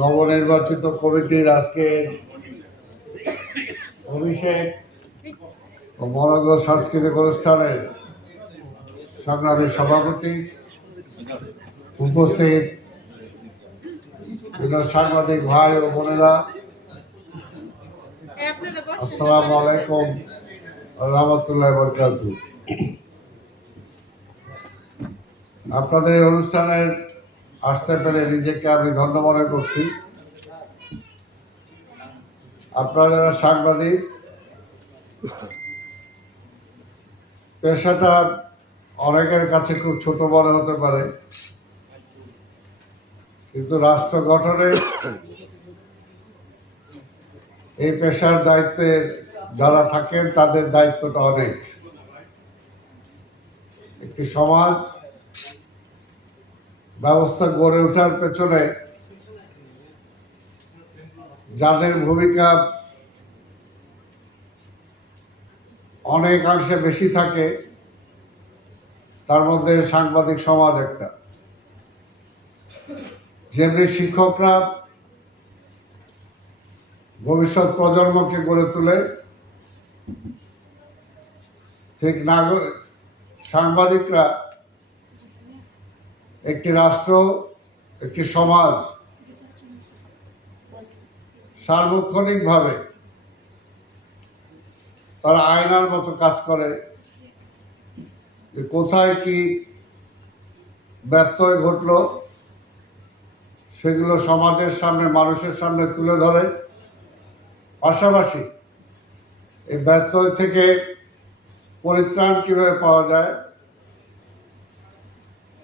নবনির্বাচিত কমিটির আজকে অভিষেক ও মনোজ্ঞ সাংস্কৃতিক অনুষ্ঠানের সংগ্রামী সভাপতি, উপস্থিত সাংবাদিক ভাই ও বোনেরা, আসসালামু আলাইকুম রহমতুল্লাহ বরকাতু। আপনাদের এই অনুষ্ঠানের আসতে পেরে নিজেকে আমি ধন্য মনে করছি। আপনারা যারা সাংবাদিক, পেশাটা অনেকের কাছে খুব ছোট মনে হতে পারে, কিন্তু রাষ্ট্র গঠনে এই পেশার দায়িত্বে যারা থাকেন তাদের দায়িত্বটা অনেক। একটি সমাজ ব্যবস্থা গড়ে ওঠার পেছনে যাদের ভূমিকা অনেকাংশে বেশি থাকে, তার মধ্যে সাংবাদিক সমাজ একটা। যেমনি শিক্ষকরা ভবিষ্যৎ প্রজন্মকে গড়ে তোলে, ঠিক সাংবাদিকরা একটি রাষ্ট্র, একটি সমাজ সার্বক্ষণিকভাবে তারা আয়নার মতো কাজ করে, যে কোথায় কি ব্যত্যয় ঘটল সেগুলো সমাজের সামনে, মানুষের সামনে তুলে ধরে। পাশাপাশি এই ব্যত্যয় থেকে পরিত্রাণ কিভাবে পাওয়া যায়,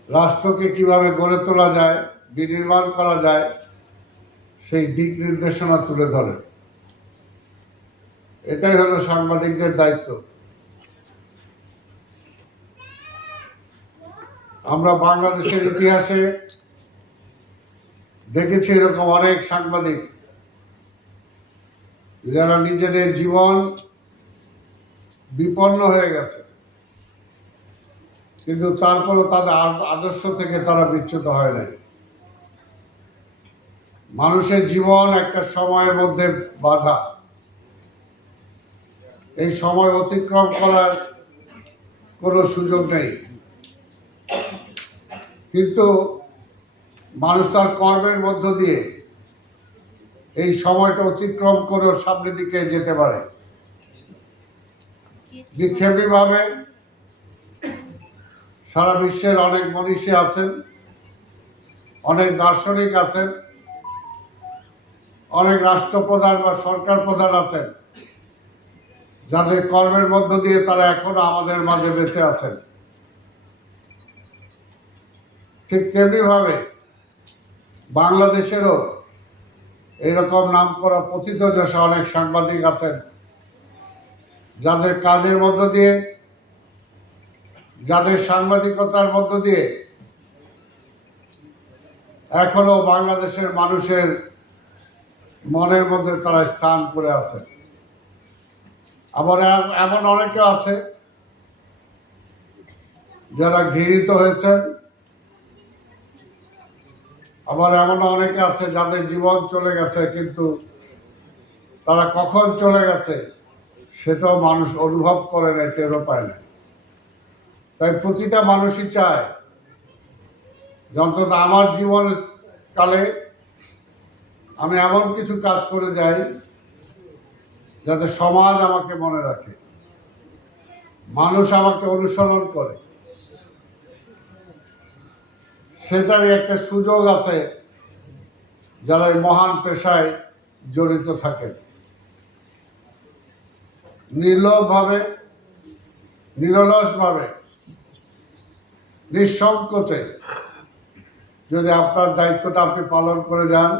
রাষ্ট্রকে কিভাবে গড়ে তোলা যায়, বিনির্মাণ করা যায়, সেই দিক নির্দেশনা তুলে ধরে। এটাই হলো সাংবাদিকদের দায়িত্ব। আমরা বাংলাদেশের ইতিহাসে দেখেছি এরকম অনেক সাংবাদিক যারা নিজেদের জীবন বিপন্ন হয়ে গেছে, কিন্তু তারপরও তাদের আদর্শ থেকে তারা বিচ্যুত হয় নাই। মানুষের জীবন একটা সময়ের মধ্যে বাধা, এই সময় অতিক্রম করার কোনো সুযোগ নেই, কিন্তু মানুষ তার কর্মের মধ্য দিয়ে এই সময়টা অতিক্রম করেও সামনের দিকে যেতে পারে। বিক্ষেপীভাবে সারা বিশ্বের অনেক মনীষী আছেন, অনেক দার্শনিক আছেন, অনেক রাষ্ট্রপ্রধান বা সরকার প্রধান আছেন, যাদের কর্মের মধ্য দিয়ে তারা এখনো আমাদের মাঝে বেঁচে আছেন। ঠিক তেমনিভাবে বাংলাদেশেরও এইরকম নাম করা প্রথিতযশা অনেক সাংবাদিক আছেন, যাদের কাজের মধ্য দিয়ে, যাদের সাংবাদিকতার মধ্য দিয়ে এখনো বাংলাদেশের মানুষের মনের মধ্যে তারা স্থান করে আছে। আবার এমন অনেকে আছে যারা ঘৃণিত হয়েছেন, আবার এমন অনেকে আছে যাদের জীবন চলে গেছে, কিন্তু তারা কখন চলে গেছে সেটাও মানুষ অনুভব করে না, টেরও পায় না। তাই প্রতিটা মানুষই চায় যে অন্তত আমার জীবন কালে আমি এমন কিছু কাজ করে যাই যাতে সমাজ আমাকে মনে রাখে, মানুষ আমাকে অনুসরণ করে। সেটারই একটা সুযোগ আছে যারা এই মহান পেশায় জড়িত থাকেন। নির্লোভভাবে, নিরলসভাবে, নিঃসংকোচে যদি আপনার দায়িত্বটা আপনি পালন করে যান,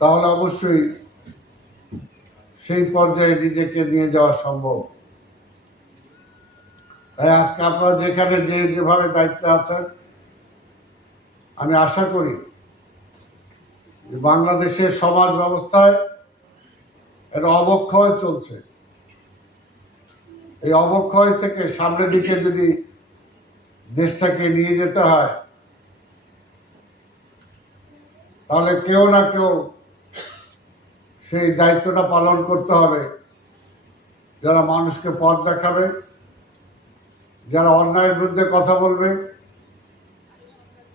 তাহলে অবশ্যই সেই পর্যায়ে নিজেকে নিয়ে যাওয়া সম্ভব। তাই আজকে আপনারা যেখানে যেভাবে দায়িত্বে আছেন, আমি আশা করি যে বাংলাদেশের সমাজ ব্যবস্থায় একটা অবক্ষয় চলছে। এই অবক্ষয় থেকে সামনের দিকে যদি দেশটাকে নিয়ে যেতে হয়, তাহলে কেউ না কেউ সেই দায়িত্বটা পালন করতে হবে, যারা মানুষকে পথ দেখাবে, যারা অন্যায়ের বিরুদ্ধে কথা বলবে,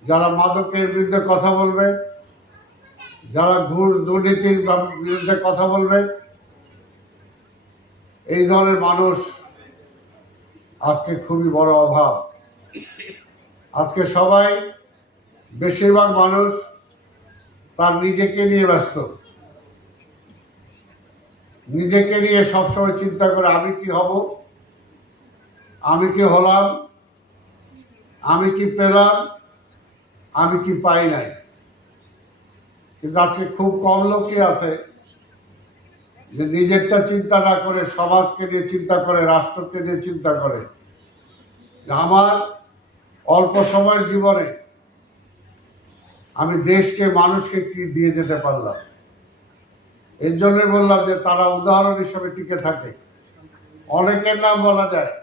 যারা মাদকের বিরুদ্ধে কথা বলবে, যারা ঘুষ দুর্নীতির বিরুদ্ধে কথা বলবে। এই ধরনের মানুষ আজকে খুবই বড় অভাব। আজকে সবাই, বেশিরভাগ মানুষ তার নিজেকে নিয়ে ব্যস্ত, নিজেকে নিয়ে সবসময় চিন্তা করে আমি কি হব, আমি কি হলাম, আমি কি পেলাম, আমি কি পাই নাই। কিন্তু আজকে খুব কম লোকই আছে যে নিজেরটা চিন্তা না করে সমাজকে নিয়ে চিন্তা করে, রাষ্ট্রকে নিয়ে চিন্তা করে যে আমার অল্প সময়ের জীবনে আমি দেশকে, মানুষকে কি দিয়ে যেতে পারলাম। এর জন্যই বললাম যে তারা উদাহরণ হিসেবে টিকে থাকে। অনেকের নাম বলা যায়,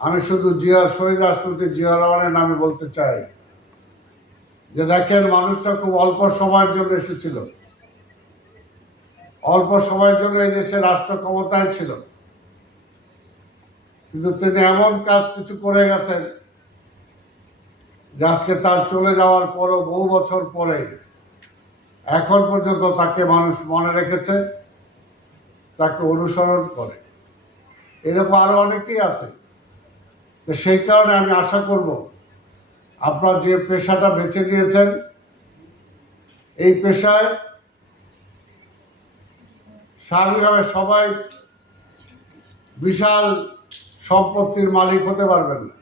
আমি শুধু শহীদ রাষ্ট্রপতি জিয়া রহমানের নামে বলতে চাই যে দেখেন, মানুষটা খুব অল্প সময়ের জন্য এসেছিল, অল্প সময়ের জন্য এই দেশে রাষ্ট্র ক্ষমতায় ছিল, কিন্তু তিনি এমন কাজ কিছু করে গেছেন যে আজকে তার চলে যাওয়ার পরও বহু বছর পরে এখন পর্যন্ত তাকে মানুষ মনে রেখেছে, তাকে অনুসরণ করে। এরকম আরো অনেকেই আছে। তো সেই কারণে আমি আশা করব আপনারা যে পেশাটা বেছে নিয়েছেন, এই পেশায় স্বাভাবিকভাবে সবাই বিশাল সম্পত্তির মালিক হতে পারবেন না।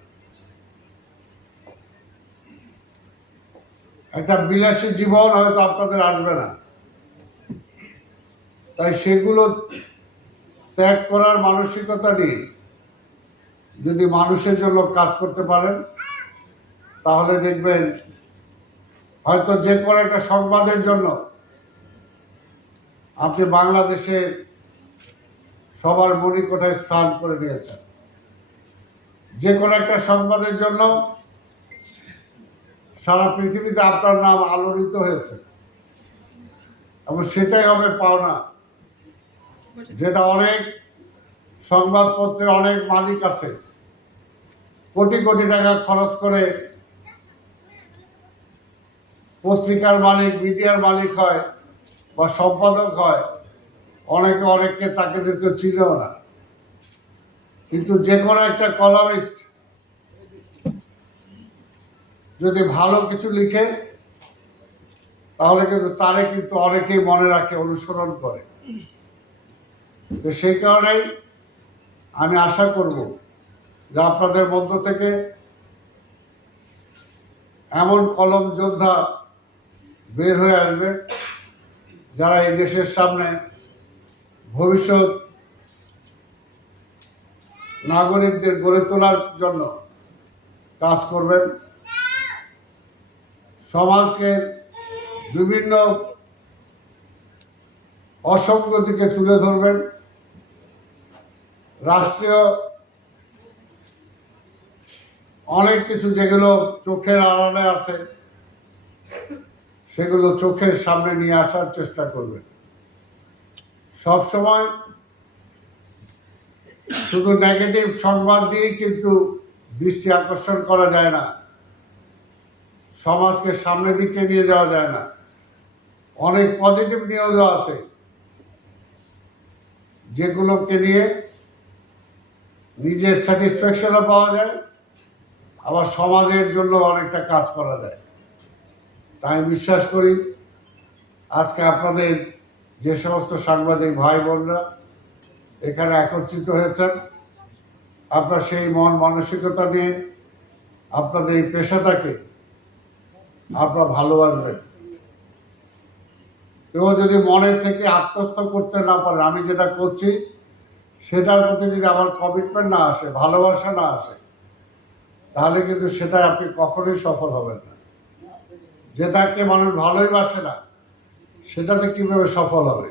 একটা বিলাসী জীবন হয়তো আপনাদের আসবে না। তাই সেগুলো ত্যাগ করার মানসিকতা নিয়ে যদি মানুষের জন্য কাজ করতে পারেন, তাহলে দেখবেন হয়তো যে কোনো একটা সংবাদের জন্য আপনি বাংলাদেশে সবার মণিকোঠায় স্থান করে নিয়েছেন। যে কোনো একটা সংবাদের জন্য সারা পৃথিবীতে আপনার নাম আলোড়িত হয়েছে, এবং সেটাই হবে পাওনা, যেটা অনেক সংবাদপত্রে অনেক মালিক আছে, কোটি কোটি টাকা খরচ করে পত্রিকার মালিক, মিডিয়ার মালিক হয় বা সম্পাদক হয়, অনেককে তাদেরকে চিনেও না। কিন্তু যে কোনো একটা কলামিস্ট যদি ভালো কিছু লিখে, তাহলে কিন্তু তারে কিন্তু অনেকেই মনে রাখে, অনুসরণ করে। তো সেই কারণেই আমি আশা করব যে আপনাদের মধ্য থেকে এমন কলম যোদ্ধা বের হয়ে আসবে যারা এই দেশের সামনে ভবিষ্যৎ নাগরিকদের গড়ে তোলার জন্য কাজ করবেন, সমাজকে বিভিন্ন অসঙ্গতিকে তুলে ধরবেন, রাষ্ট্রীয় অনেক কিছু যেগুলো চোখের আড়ালে আছে সেগুলো চোখের সামনে নিয়ে আসার চেষ্টা করবেন। সবসময় শুধু নেগেটিভ সংবাদ দিয়েই কিন্তু দৃষ্টি আকর্ষণ করা যায় না, সমাজকে সামনের দিকে নিয়ে যাওয়া যায় না। অনেক পজিটিভ নিউজও আছে যেগুলোকে নিয়ে নিজের স্যাটিসফ্যাকশনও পাওয়া যায়, আবার সমাজের জন্য অনেকটা কাজ করা যায়। তাই বিশ্বাস করি আজকে আপনাদের যে সমস্ত সাংবাদিক ভাই বোনরা এখানে একত্রিত হয়েছেন, আপনারা সেই মন মানসিকতা নিয়ে আপনাদের এই পেশাটাকে আপনারা ভালোবাসবেন। কেউ যদি মনের থেকে আত্মস্থ করতে না পারে, আমি যেটা করছি সেটার প্রতি যদি আমার কমিটমেন্ট না আসে, ভালোবাসা না আসে, তাহলে কিন্তু সেটা আপনি কখনোই সফল হবেন না। যেটাকে মানুষ ভালোই বাসে না, সেটাতে কীভাবে সফল হবে?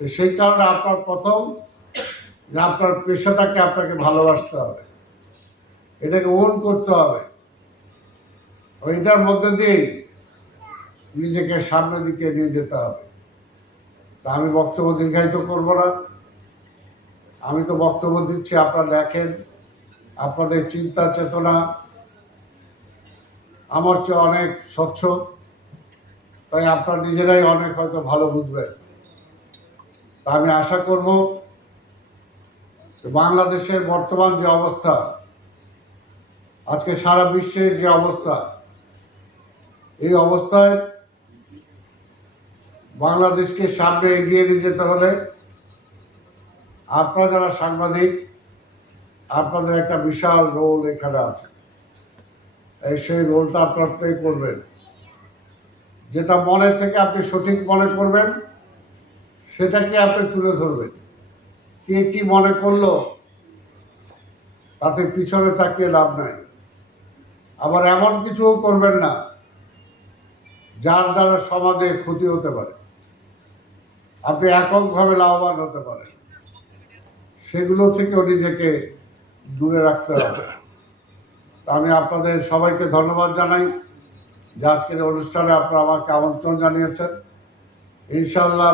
তো সেই কারণে আপনার প্রথম যে আপনার পেশাটাকে আপনাকে ভালোবাসতে হবে, এটাকে ওন করতে হবে। ওইটার মধ্যে দিয়েই নিজেকে সামনের দিকে নিয়ে যেতে হবে। তা আমি বক্তব্য দীর্ঘায়িত করব না। আমি তো বক্তব্য দিচ্ছি, আপনারা দেখেন। আপনাদের চিন্তা চেতনা আমার চেয়ে অনেক স্বচ্ছ, তাই আপনারা নিজেরাই অনেক হয়তো ভালো বুঝবেন। তা আমি আশা করব বাংলাদেশের বর্তমান যে অবস্থা, আজকে সারা বিশ্বের যে অবস্থা, এই অবস্থায় বাংলাদেশকে সামনে এগিয়ে নিয়ে যেতে হলে আপনারা যারা সাংবাদিক, আপনাদের একটা বিশাল রোল এখানে আছে। সেই রোলটা আপনারা প্লে করবেন। যেটা মনে থেকে আপনি সঠিক মনে করবেন সেটাকে আপনি তুলে ধরবেন। কে কি মনে করলো তাতে পিছনে তাকিয়ে লাভ নাই। আবার এমন কিছুও করবেন না যার দ্বারা সমাজে ক্ষতি হতে পারে, আপনি এককভাবে লাভবান হতে পারেন। সেগুলো থেকেও নিজেকে দূরে রাখতে হবে। আমি আপনাদের সবাইকে ধন্যবাদ জানাই যে আজকের অনুষ্ঠানে আপনারা আমাকে আমন্ত্রণ জানিয়েছেন। ইনশাআল্লাহ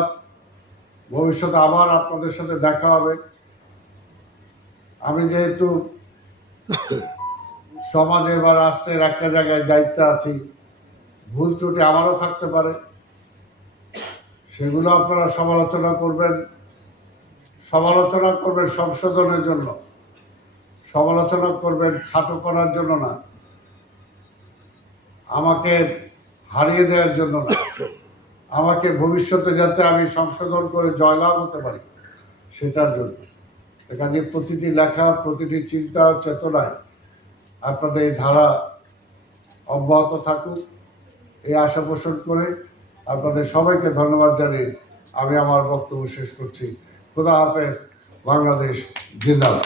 ভবিষ্যতে আবার আপনাদের সাথে দেখা হবে। আমি যেহেতু সমাজের বা রাষ্ট্রের একটা জায়গায় দায়িত্বে আছি, ভুল ত্রুটি আমারও থাকতে পারে, সেগুলো আপনারা সমালোচনা করবেন সংশোধনের জন্য, সমালোচনা করবেন খাটো করার জন্য না, আমাকে হারিয়ে দেওয়ার জন্য না, আমাকে ভবিষ্যতে যাতে আমি সংশোধন করে জয়লাভ হতে পারি সেটার জন্য। কাজে প্রতিটি লেখা, প্রতিটি চিন্তা চেতনায় আপনাদের এই ধারা অব্যাহত থাকুক, এই আশা পোষণ করে আপনাদের সবাইকে ধন্যবাদ জানিয়ে আমি আমার বক্তব্য শেষ করছি। খোদা হাফেজ। বাংলাদেশ জিন্দাবাদ।